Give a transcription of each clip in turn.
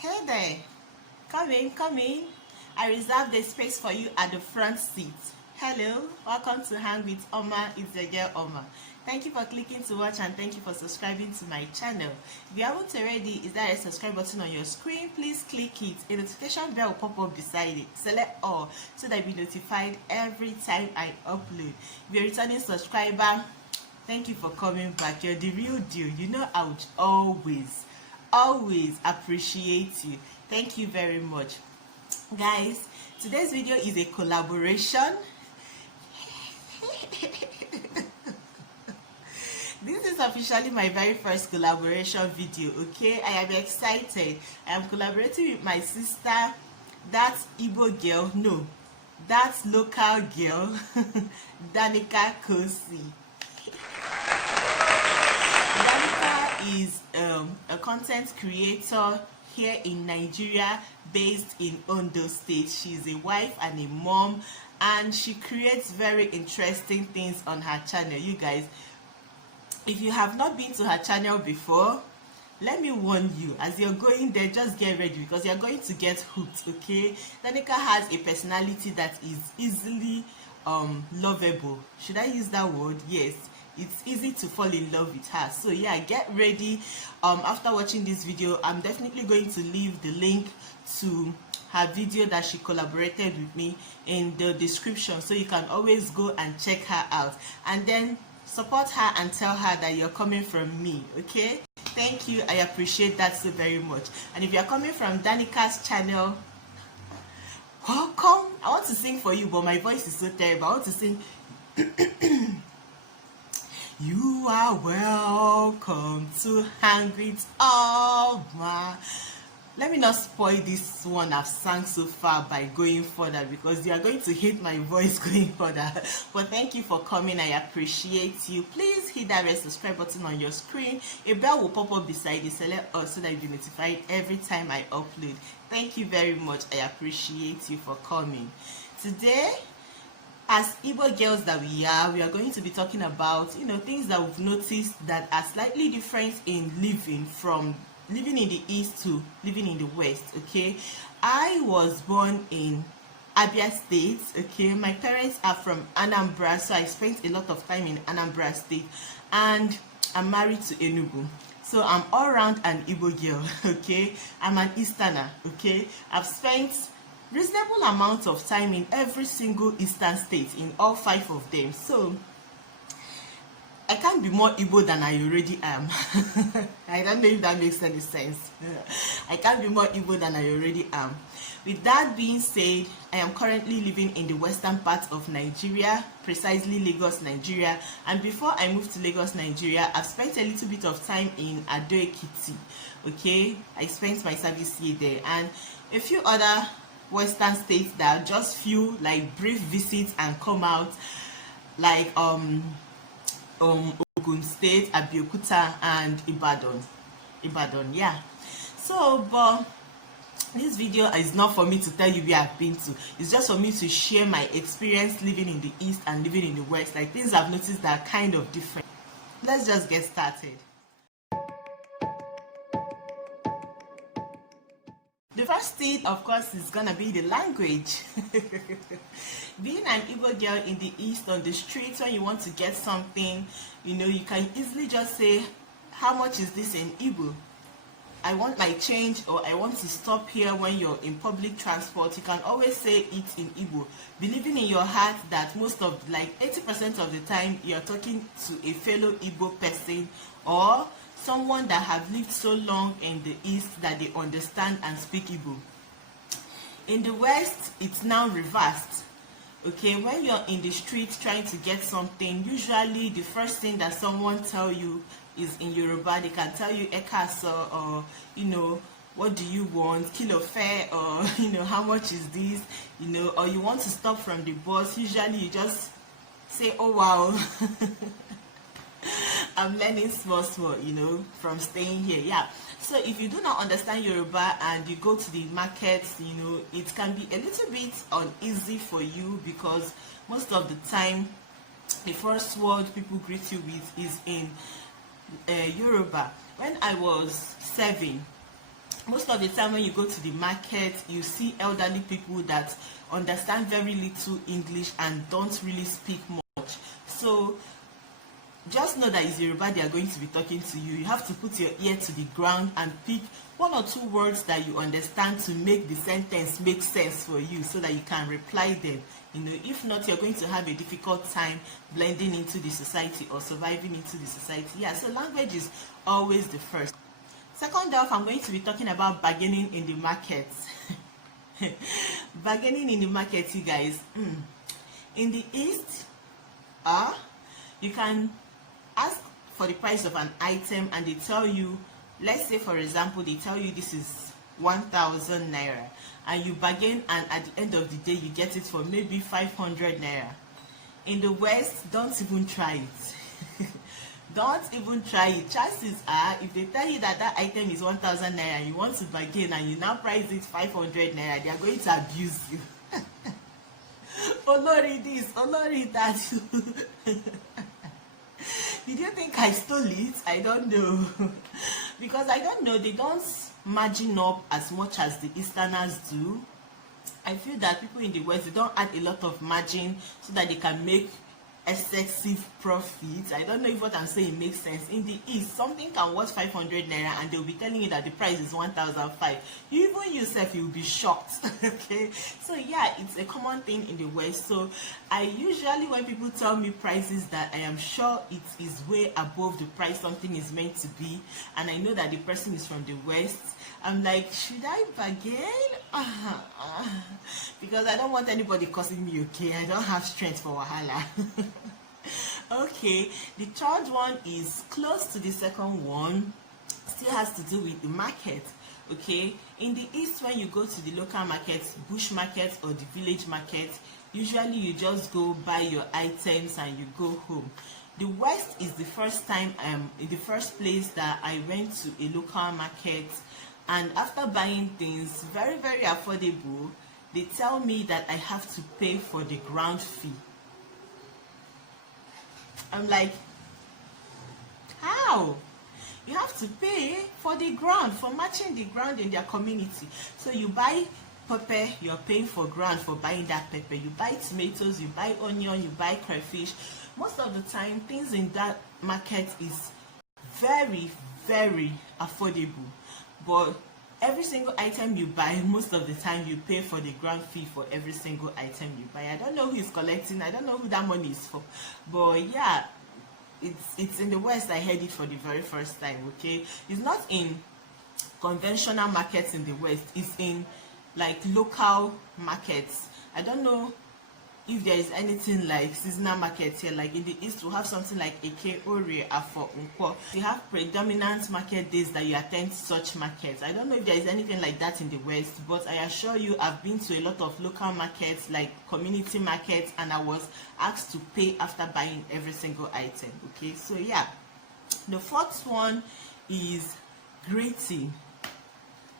Hey there, come in, come in. I reserved the space for you at the front seat. Hello, welcome to Hang with Oma. It's your girl Oma. Thank you for clicking to watch and thank you for subscribing to my channel. If you haven't already, is there a subscribe button on your screen? Please click it. A notification bell will pop up beside it. Select all so that you'll be notified every time I upload. If you're a returning subscriber, thank you for coming back. You're the real deal. You know I would always appreciate you. Thank you very much. Guys, today's video is a collaboration. This is officially my very first collaboration video, okay? I am excited. I am collaborating with my sister, that's Igbo Girl, no, that's local girl, Danica Kosy. Danica is a content creator here in Nigeria, based in Ondo State. She's a wife and a mom, and she creates very interesting things on her channel. You guys, if you have not been to her channel before, let me warn you, as you're going there, just get ready because you're going to get hooked, okay? Danica has a personality that is easily lovable. Should I use that word? Yes, it's easy to fall in love with her. So yeah, get ready. After watching this video, I'm definitely going to leave the link to her video that she collaborated with me in the description, so you can always go and check her out and then support her and tell her that you're coming from me, okay? Thank you, I appreciate that so very much. And if you're coming from Danica's channel, welcome. I want to sing for you, but my voice is so terrible. I want to sing. You are welcome to Hang with Oma. Let me not spoil this one I've sang so far by going further, because you are going to hate my voice going further. But thank you for coming. I appreciate you. Please hit that red subscribe button on your screen. A bell will pop up beside you. Select all so that you'll be notified every time I upload. Thank you very much. I appreciate you for coming. Today, as Igbo girls that we are going to be talking about, things that we've noticed that are slightly different in living in the east to living in the west, okay? I was born in Abia State, okay? My parents are from Anambra, so I spent a lot of time in Anambra State, and I'm married to Enugu. So I'm all around an Igbo girl, okay? I'm an Easterner, okay? I've spent reasonable amount of time in every single eastern state, in all 5 of them. So I can't be more Igbo than I already am. I don't know if that makes any sense. I can't be more Igbo than I already am. With that being said, I am currently living in the western part of Nigeria, precisely Lagos, Nigeria. And before I moved to Lagos, Nigeria, I've spent a little bit of time in Ado Ekiti. Okay, I spent my service year there, and a few other western states that just few like brief visits and come out, like Ogun State, Abeokuta, and Ibadan, yeah. So, but this video is not for me to tell you where I've been to. It's just for me to share my experience living in the east and living in the west, like things I've noticed that are kind of different. Let's just get started. The first thing, of course, is gonna be the language. Being an Igbo girl in the east, on the streets, when you want to get something, you can easily just say, how much is this in Igbo? I want my change, or I want to stop here. When you're in public transport, you can always say it in Igbo, believing in your heart that most of, like 80% of the time, you're talking to a fellow Igbo person, or someone that have lived so long in the east that they understand and speak Igbo. In the west, it's now reversed. Okay, when you're in the street trying to get something, usually the first thing that someone tell you is in Yoruba. They can tell you Ekaso, or what do you want, kilofe, or how much is this, or you want to stop from the bus. Usually you just say, oh wow. I'm learning small, from staying here. Yeah. So if you do not understand Yoruba and you go to the markets, it can be a little bit uneasy for you, because most of the time the first word people greet you with is in Yoruba. When I was 7, most of the time when you go to the market, you see elderly people that understand very little English and don't really speak much. So just know that it's Yoruba they are going to be talking to you. You have to put your ear to the ground and pick one or two words that you understand to make the sentence make sense for you, so that you can reply them. You know, if not, you're going to have a difficult time blending into the society or surviving into the society. Yeah, so language is always the first. Second off, I'm going to be talking about bargaining in the market. Bargaining in the market, you guys. In the East, you can ask for the price of an item and they tell you, let's say for example, they tell you this is 1,000 naira, and you bargain, and at the end of the day you get it for maybe 500 naira. In the West, don't even try it. Don't even try it. Chances are, if they tell you that that item is 1,000 naira and you want to bargain and you now price it 500 naira, they are going to abuse you. Olori this, Olori that. Did you think I stole it? I don't know. Because I don't know, they don't margin up as much as the Easterners do. I feel that people in the West, they don't add a lot of margin so that they can make excessive profits. I don't know if what I'm saying makes sense. In the East, something can worth 500 naira and they'll be telling you that the price is 1,005. You even yourself, you'll be shocked. Okay, so yeah, it's a common thing in the West. So I usually, when people tell me prices that I am sure it is way above the price something is meant to be, and I know that the person is from the West, I'm like, should I bargain? Because I don't want anybody cursing me, okay? I don't have strength for wahala. Okay, the third one is close to the second one, still has to do with the market. Okay, in the East, when you go to the local market, bush market or the village market, usually you just go buy your items and you go home. The West is the first time, in the first place that I went to a local market, and after buying things very, very affordable, they tell me that I have to pay for the ground fee. I'm like, how? You have to pay for the ground, for matching the ground in their community. So you buy pepper, you're paying for ground for buying that pepper. You buy tomatoes, you buy onion, you buy crayfish. Most of the time, things in that market is very, very affordable. But every single item you buy, most of the time you pay for the ground fee for every single item you buy. I don't know who is collecting, I don't know who that money is for, but yeah, it's in the West. I heard it for the very first time. Okay, it's not in conventional markets in the West, it's in like local markets. I don't know if there is anything like seasonal markets here. Like in the East, we have something like Eke, Ore, Afo, Unko. You have predominant market days that you attend such markets. I don't know if there is anything like that in the West, but I assure you, I've been to a lot of local markets, like community markets, and I was asked to pay after buying every single item. Okay, so yeah, the fourth one is greeting.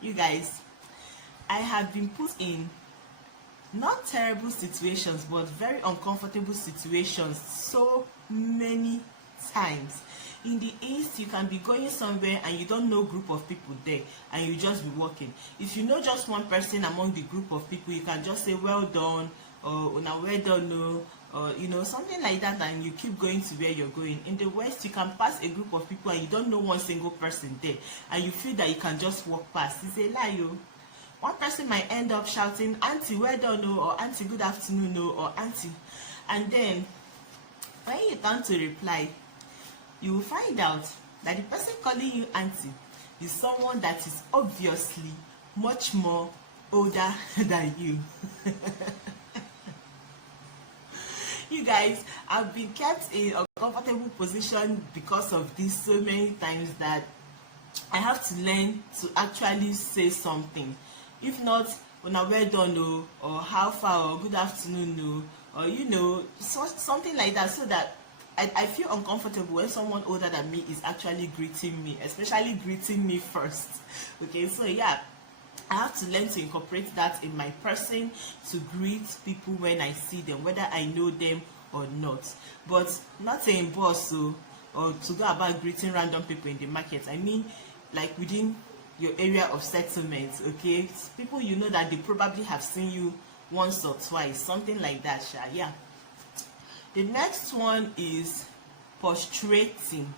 You guys, I have been put in not terrible situations but very uncomfortable situations so many times. In the East, you can be going somewhere and you don't know group of people there and you just be walking. If you know just one person among the group of people, you can just say well done, or now well done, no, or you know, something like that, and you keep going to where you're going. In the West, you can pass a group of people and you don't know one single person there and you feel that you can just walk past. It's a lie. One person might end up shouting, "Auntie, well done," no, or "Auntie, good afternoon," no, or "Auntie," and then when you turn to reply, you will find out that the person calling you auntie is someone that is obviously much more older than you. You guys, I've been kept in a comfortable position because of this so many times that I have to learn to actually say something. If not, "Una well done," no, or "How far," or "Good afternoon," no, or you know, something like that, so that I feel uncomfortable when someone older than me is actually greeting me, especially greeting me first. Okay, so yeah, I have to learn to incorporate that in my person to greet people when I see them, whether I know them or not. But not saying boss, so, or to go about greeting random people in the market. I mean, like within your area of settlement. Okay, people you know that they probably have seen you once or twice, something like that. Yeah. The next one is postrating.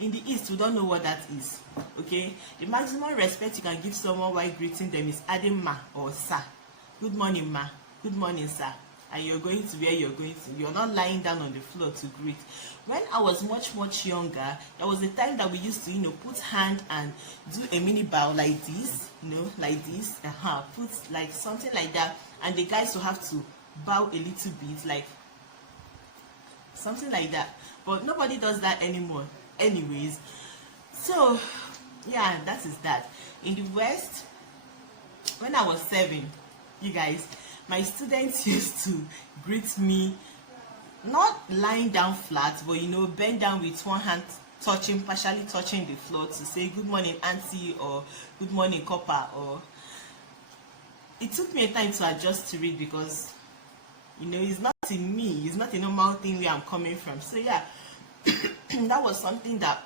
In the East, we don't know what that is. Okay, the maximum respect you can give someone while greeting them is adding ma or sir. Good morning, ma. Good morning, sir. And you're going to where you're going to. You're not lying down on the floor to greet. When I was much younger, there was a time that we used to, put hand and do a mini bow like this, like this. Put like something like that, and the guys will have to bow a little bit, like something like that. But nobody does that anymore. Anyways, so yeah, that is that. In the West, when I was 7, you guys, my students used to greet me not lying down flat, but bend down with one hand partially touching the floor to say good morning auntie or good morning copper. Or it took me a time to adjust to it, because it's not in me, it's not a normal thing where I'm coming from. So yeah, that was something that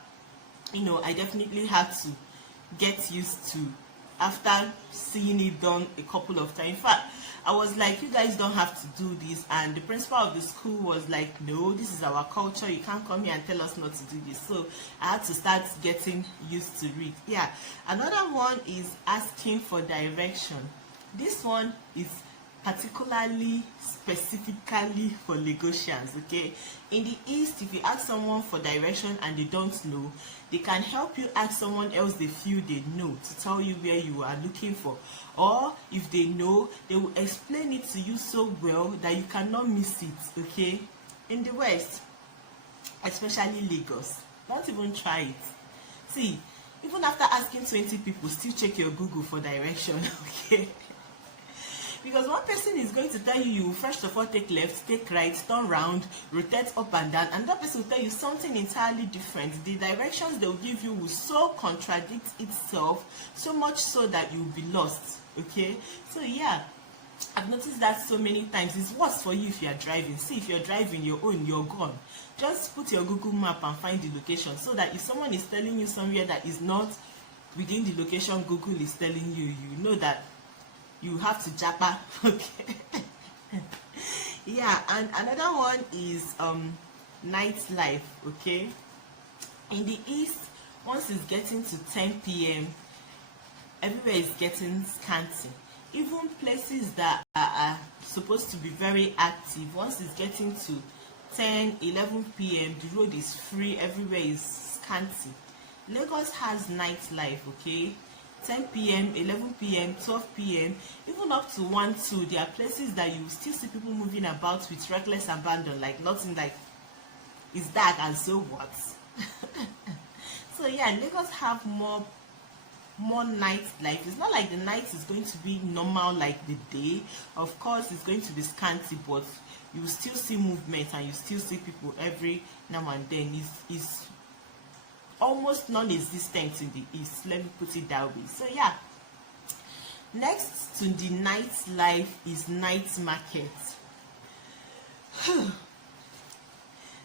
I definitely had to get used to after seeing it done a couple of times. In fact, I was like, you guys don't have to do this, and the principal of the school was like, no, this is our culture, you can't come here and tell us not to do this. So I had to start getting used to it. Yeah, another one is asking for direction. This one is particularly specifically for Lagosians. Okay, in the East, if you ask someone for direction and they don't know, they can help you ask someone else they feel they know to tell you where you are looking for, or if they know, they will explain it to you so well that you cannot miss it. Okay, in the West, especially Lagos, don't even try it. See, even after asking 20 people, still check your Google for direction. Okay, because one person is going to tell you first of all take left, take right, turn round, rotate up and down, and that person will tell you something entirely different. The directions they will give you will so contradict itself, so much so that you'll be lost. Okay, so yeah, I've noticed that so many times. It's worse for you if you are driving. See, if you're driving your own, you're gone. Just put your Google map and find the location, so that if someone is telling you somewhere that is not within the location Google is telling you, you know that you have to japa. Okay. Yeah, and another one is nightlife. Okay, in the East, once it's getting to 10 p.m, everywhere is getting scanty. Even places that are supposed to be very active, once it's getting to 10-11 p.m, the road is free, everywhere is scanty. Lagos has nightlife. Okay, 10 p.m, 11 p.m, 12 p.m, even up to 1, 2, there are places that you still see people moving about with reckless abandon, like nothing, like it's dark and so what. So yeah, Lagos have more nightlife. It's not like the night is going to be normal like the day. Of course, it's going to be scanty, but you will still see movement and you still see people every now and then. It's almost non-existent in the East, let me put it that way. So yeah, next to the nightlife is night market.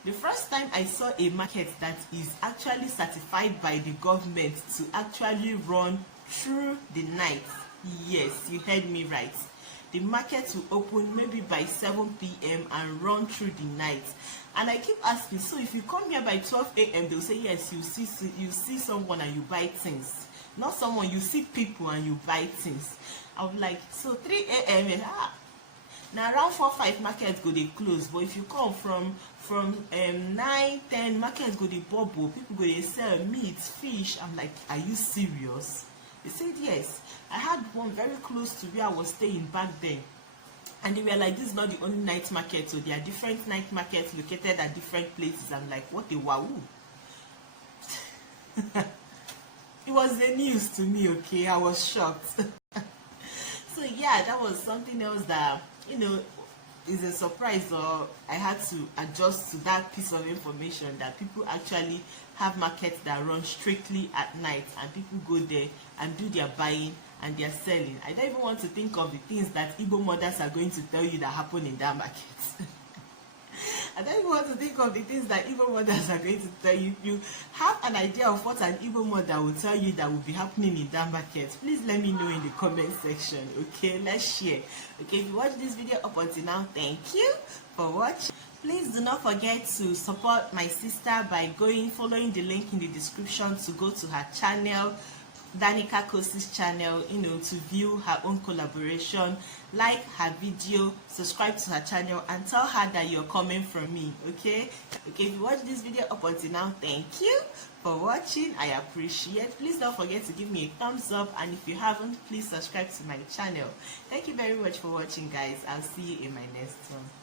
The first time I saw a market that is actually certified by the government to actually run through the night, yes, you heard me right, the market will open maybe by 7 p.m. and run through the night. And I keep asking, so if you come here by 12 a.m, they'll say yes, you see someone and you buy things. Not someone, you see people and you buy things. I'm like, so 3 a.m, now around 4-5 markets go they close. But if you come from 9-10, markets go they bubble, people go they sell meat, fish. I'm like, are you serious? They said yes. I had one very close to where I was staying back then, and they were like, this is not the only night market, so there are different night markets located at different places. I'm like, what a wow. It was the news to me. Okay, I was shocked. So yeah, that was something else that is a surprise, or I had to adjust to that piece of information, that people actually have markets that run strictly at night, and people go there and do their buying and their selling. I don't even want to think of the things that Igbo mothers are going to tell you that happen in that market. I don't even want to think of the things that Igbo mothers are going to tell you. If you have an idea of what an Igbo mother will tell you that will be happening in that market, please let me know in the comment section. Okay, let's share. Okay, if you watched this video up until now, thank you for watching. Please do not forget to support my sister by following the link in the description to go to her channel, Danica Kosy's channel, to view her own collaboration, like her video, subscribe to her channel, and tell her that you're coming from me. Okay, if you watched this video up until now, thank you for watching. I appreciate. Please don't forget to give me a thumbs up, and if you haven't, please subscribe to my channel. Thank you very much for watching, guys. I'll see you in my next one.